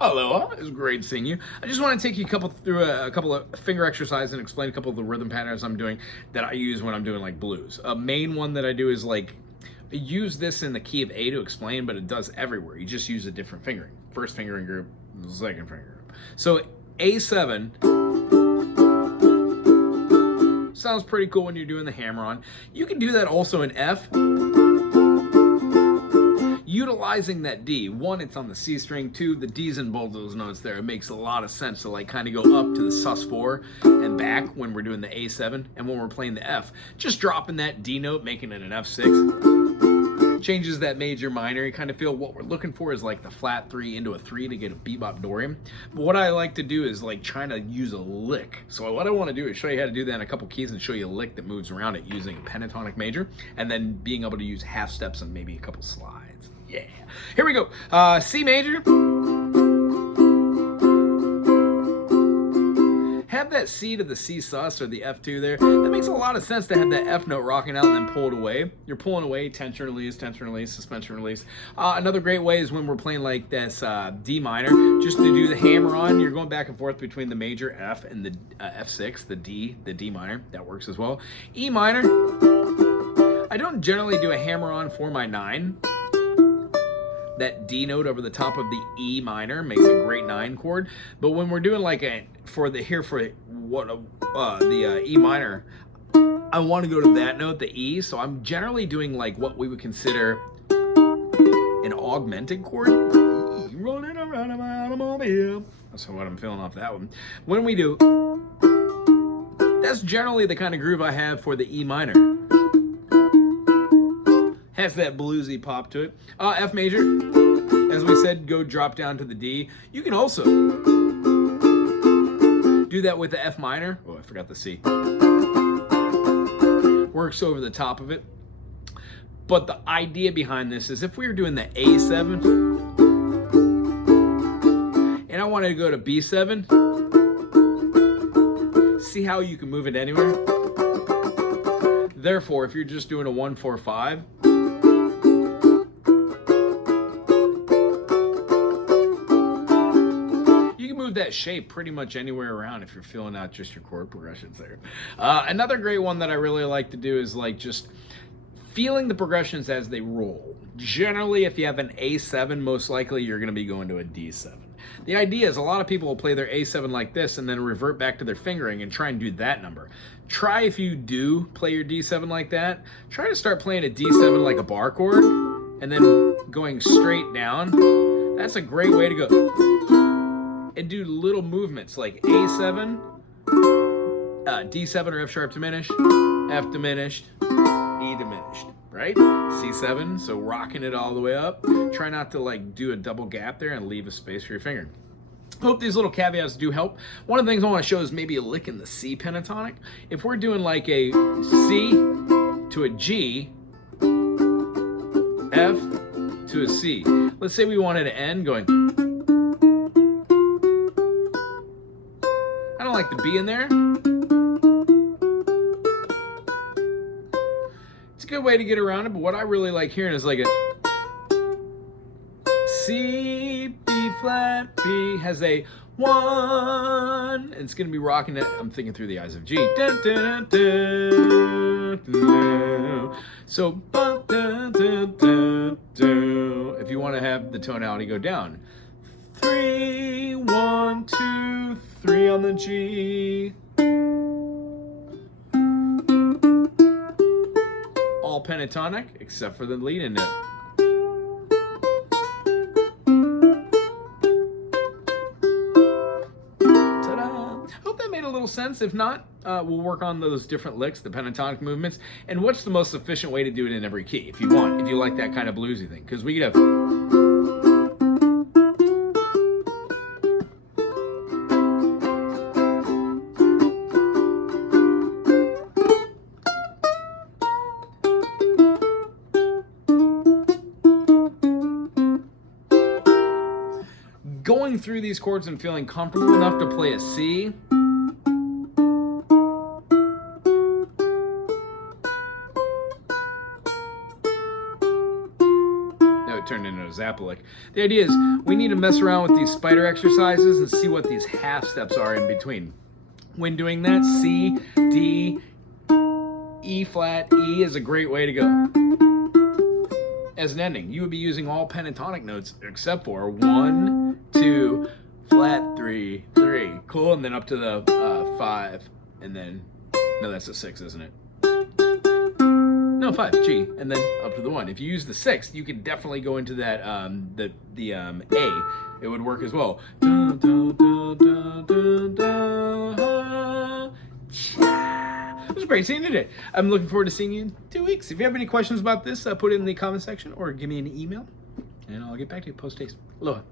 Aloha, it's great seeing you. I just want to take you through a couple of finger exercises and explain a couple of the rhythm patterns I'm doing that I use when I'm doing like blues. A main one that I do is like I use this in the key of A to explain, but it does everywhere. You just use a different fingering. First fingering group, second fingering group. So A7 sounds pretty cool when you're doing the hammer on. You can do that also in F, utilizing that D. One, it's on the C string. Two, the D's in both those notes there. It makes a lot of sense to like kind of go up to the sus4 and back when we're doing the A7, and when we're playing the F, just dropping that D note, making it an F6. Changes that major minor. You kind of feel what we're looking for is like the flat 3 into a 3 to get a bebop Dorian. But what I like to do is like trying to use a lick. So what I want to do is show you how to do that in a couple keys and show you a lick that moves around it using a pentatonic major, and then being able to use half steps and maybe a couple slides. Yeah. Here we go. C major. Have that C to the C sus or the F2 there. That makes a lot of sense to have that F note rocking out and then pull it away. You're pulling away, tension release, suspension release. Another great way is when we're playing like this D minor, just to do the hammer on, you're going back and forth between the major F and the F6, the D minor. That works as well. E minor, I don't generally do a hammer on for my 9. That D note over the top of the E minor makes a great 9 chord. But when we're doing like the E minor, I want to go to that note, the E. So I'm generally doing like what we would consider an augmented chord. Rolling around in my automobile. That's what I'm feeling off that one. When we do, that's generally the kind of groove I have for the E minor. Has that bluesy pop to it. F major, as we said, go drop down to the D. You can also do that with the F minor. Oh, I forgot the C. Works over the top of it. But the idea behind this is if we were doing the A7 and I wanted to go to B7, see how you can move it anywhere? Therefore, if you're just doing a 1-4-5, that shape pretty much anywhere around if you're feeling out just your chord progressions there. Another great one that I really like to do is like just feeling the progressions as they roll. Generally, if you have an A7, most likely you're going to be going to a D7. The idea is a lot of people will play their A7 like this and then revert back to their fingering and try and do that number. Try, if you do play your D7 like that, try to start playing a D7 like a bar chord and then going straight down. That's a great way to go. And do little movements like A7, D7 or F sharp diminished, F diminished, E diminished, right? C7, so rocking it all the way up. Try not to like do a double gap there and leave a space for your finger. Hope these little caveats do help. One of the things I want to show is maybe a lick in the C pentatonic. If we're doing like a C to a G, F to a C. Let's say we wanted to end going. I don't like the B in there. It's a good way to get around it, but what I really like hearing is like a C, B flat, B has a 1. And it's going to be rocking it. I'm thinking through the eyes of G. Dun, dun, dun, dun. So, if you want to have the tonality go down, 3, 1, 2, 3 on the G. All pentatonic except for the leading note. Ta-da! Hope that made a little sense. If not, we'll work on those different licks, the pentatonic movements, and what's the most efficient way to do it in every key if you want, if you like that kind of bluesy thing. Because we could have going through these chords and feeling comfortable enough to play a C. No, it turned into a Zappa-lick. The idea is we need to mess around with these spider exercises and see what these half steps are in between. When doing that, C, D, E flat, E is a great way to go. As an ending, you would be using all pentatonic notes except for 1, 2, flat, 3, 3. Cool, and then up to the 5, and then, no, that's a 6, isn't it? No, 5, G, and then up to the 1. If you use the 6th, you could definitely go into that, the A. It would work as well. It was great seeing you today. I'm looking forward to seeing you in 2 weeks. If you have any questions about this, put it in the comment section or give me an email, and I'll get back to you post-haste. Aloha.